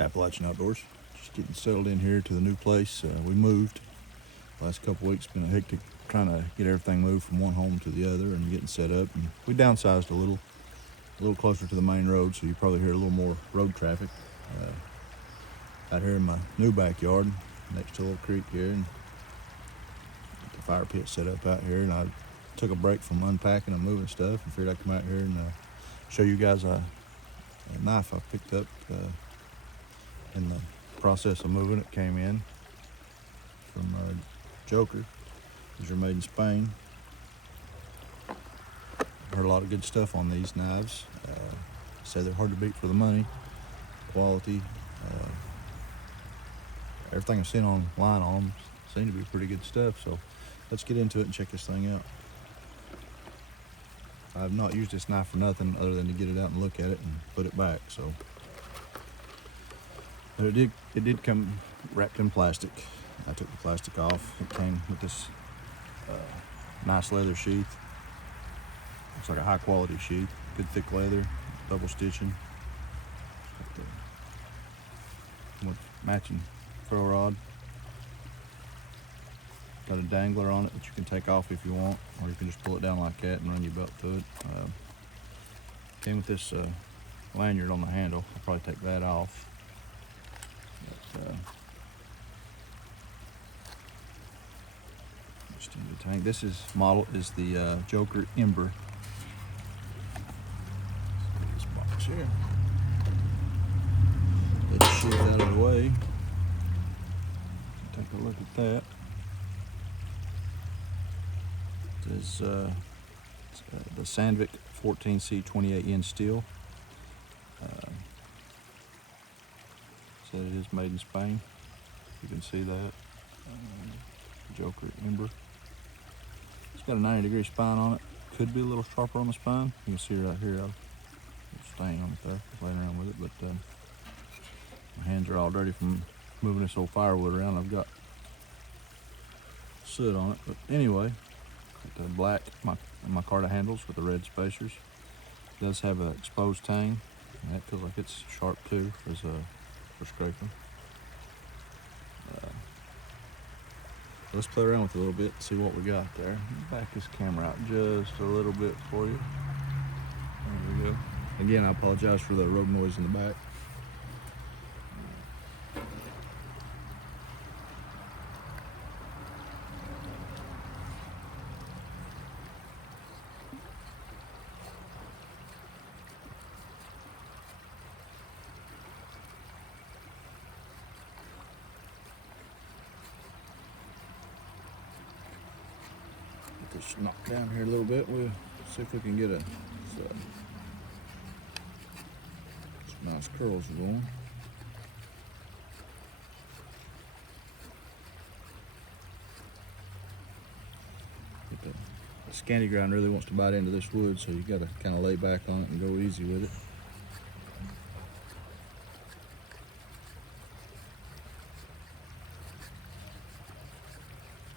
Appalachian Outdoors. Just getting settled in here to the new place. We moved. Last couple weeks been a hectic trying to get everything moved from one home to the other and getting set up. And we downsized a little closer to the main road, so you probably hear a little more road traffic. Out here in my new backyard, next to a little creek here, and the fire pit set up out here. And I took a break from unpacking and moving stuff and figured I'd come out here and show you guys a knife I picked up in the process of moving. It came in from Joker. These are made in Spain. Heard a lot of good stuff on these knives. Say they're hard to beat for the money, quality. Everything I've seen online on them seem to be pretty good stuff. So let's get into it and check this thing out. I've not used this knife for nothing other than to get it out and look at it and put it back. So, but it did come wrapped in plastic. I took the plastic off. It came with this nice leather sheath. Looks like a high quality sheath. Good thick leather, double stitching. With matching ferro rod. Got a dangler on it that you can take off if you want, or you can just pull it down like that and run your belt through it. Came with this lanyard on the handle. I'll probably take that off. But, just in the tank. This model is the Joker Ember. This box here. Get the shit out of the way. Take a look at that. Is the Sandvik 14C 28N steel. Said it is made in Spain. You can see that. Joker Ember. It's got a 90-degree spine on it. Could be a little sharper on the spine. You can see right here, a stain on it there, playing around with it. But my hands are all dirty from moving this old firewood around. I've got soot on it. But anyway. The black micarta handles with the red spacers. It does have an exposed tang, and that feels like it's sharp too for scraping. Let's play around with it a little bit and see what we got there. Back this camera out just a little bit for you. There we go. Again, I apologize for the road noise in the back. Just knock down here a little bit. We'll see if we can get some nice curls going. But the scanty grind really wants to bite into this wood, so you got to kind of lay back on it and go easy with it.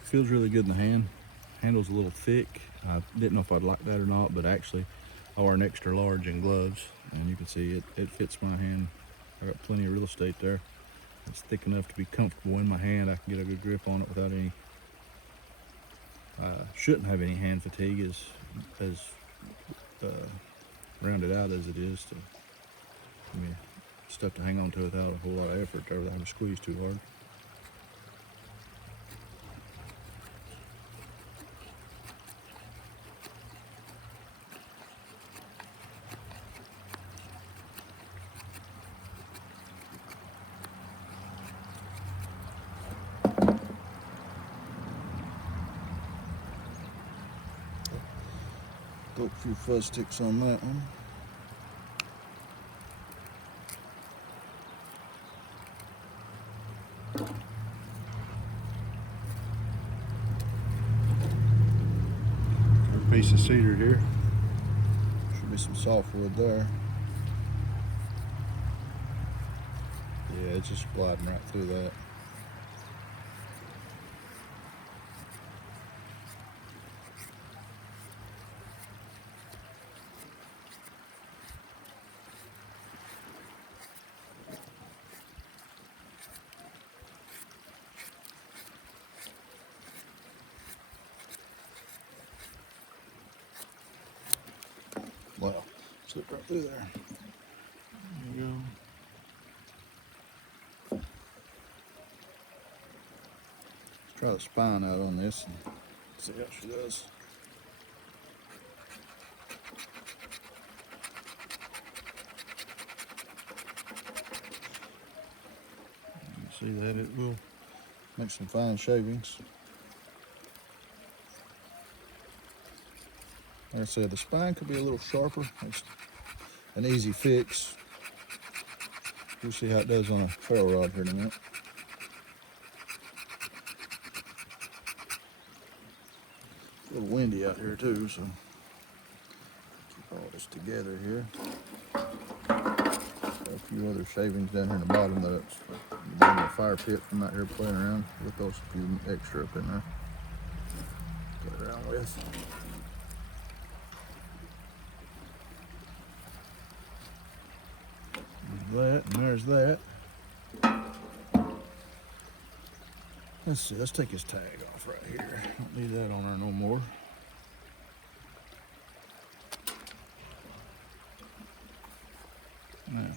Feels really good in the hand. Handle's a little thick. I didn't know if I'd like that or not, but actually I wear an extra large in gloves, and you can see it fits my hand. I got plenty of real estate there. It's thick enough to be comfortable in my hand. I can get a good grip on it without any, shouldn't have any hand fatigue as rounded out as it is to, stuff to hang on to without a whole lot of effort or without having to squeeze too hard. Got a few fuzz sticks on that one. A piece of cedar here. Should be some softwood there. Yeah, it's just gliding right through that. Slip right through there. There you go. Let's try the spine out on this and see how she does. You can see that it will make some fine shavings. Like I said, the spine could be a little sharper. It's an easy fix. We'll see how it does on a ferro rod here in a minute. A little windy out here too, so keep all this together here. Got a few other shavings down here in the bottom that it's down in the fire pit from out here playing around. We'll throw a few extra up in there. Play around with. That, and there's that. Let's see, let's take his tag off right here. Don't need that on there no more. Now,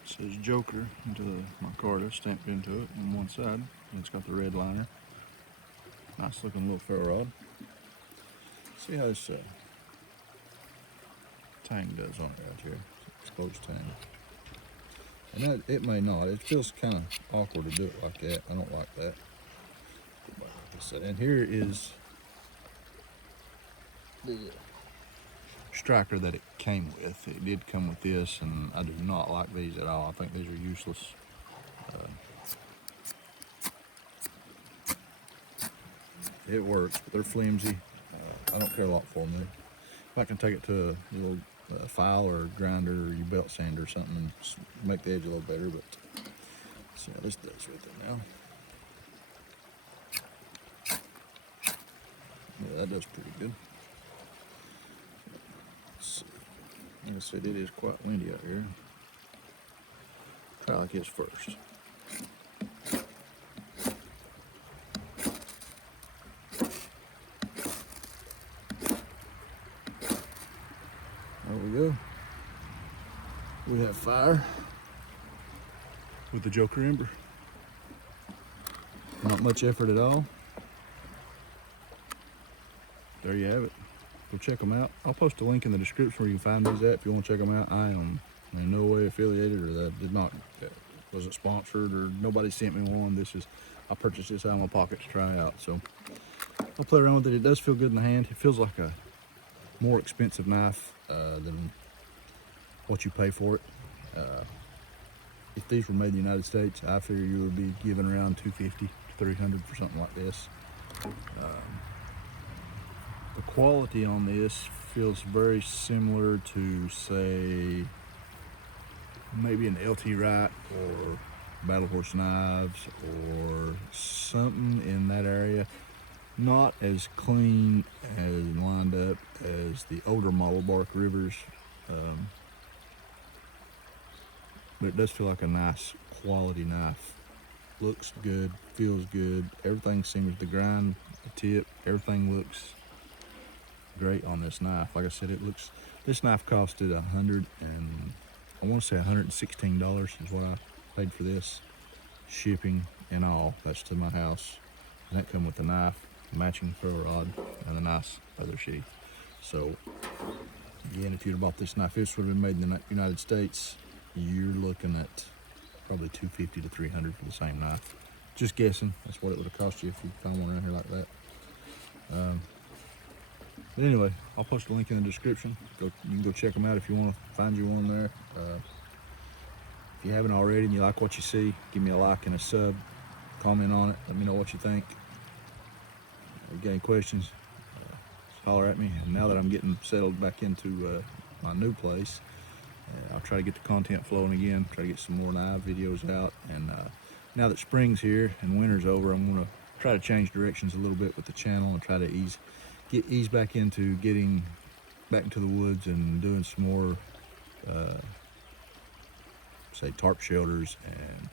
it says Joker into my micarta stamped into it on one side, and it's got the red liner. Nice looking little ferro rod. See how this tang does on it right here, exposed tang. And that, it may not, it feels kind of awkward to do it like that. I don't like that. Like I said, and here is the striker that it came with. It did come with this, and I do not like these at all. I think these are useless. It works, but they're flimsy. I don't care a lot for them. If I can take it to a little file or grinder or your belt sander or something and make the edge a little better, but let's see how this does with it now. Yeah, that does pretty good. Let's see. Like I said, it is quite windy out here. Try like this first. There we go. We have fire with the Joker Ember. Not much effort at all. There you have it. Go check them out. I'll post a link in the description where you can find these at if you want to check them out. I am in no way affiliated, or that wasn't sponsored, or nobody sent me one. I purchased this out of my pocket to try out. So I'll play around with it. It does feel good in the hand. It feels like a more expensive knife than what you pay for it. If these were made in the United States, I figure you would be giving around $250 to $300 for something like this. The quality on this feels very similar to, say, maybe an LT Wright or Battle Horse Knives or something in that area. Not as clean and lined up as the older model Bark Rivers, but it does feel like a nice quality knife. Looks good, feels good, everything seems to grind, the tip, everything looks great on this knife. Like I said, this knife costed I want to say $116 is what I paid for this, shipping and all. That's to my house, and that come with the knife, matching ferro rod, and a nice leather sheath. So again, if you'd have bought this knife, if this would have been made in the United States, you're looking at probably $250 to $300 for the same knife. Just guessing. That's what it would have cost you if you found one around here like that. But anyway, I'll post a link in the description. You can go check them out if you want to find you one there. If you haven't already and you like what you see, give me a like and a sub. Comment on it. Let me know what you think. If you got any questions, just holler at me. And now that I'm getting settled back into my new place, I'll try to get the content flowing again. Try to get some more knife videos out. And now that spring's here and winter's over, I'm going to try to change directions a little bit with the channel and try to ease back into getting back into the woods and doing some more say tarp shelters and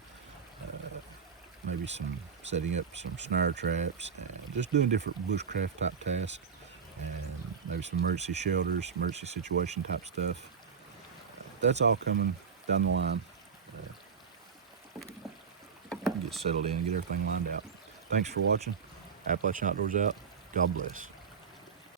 maybe some setting up some snare traps, and just doing different bushcraft type tasks, and maybe some emergency shelters, emergency situation type stuff. That's all coming down the line. Get settled in and get everything lined out. Thanks for watching. Appalachian Outdoors out. God bless.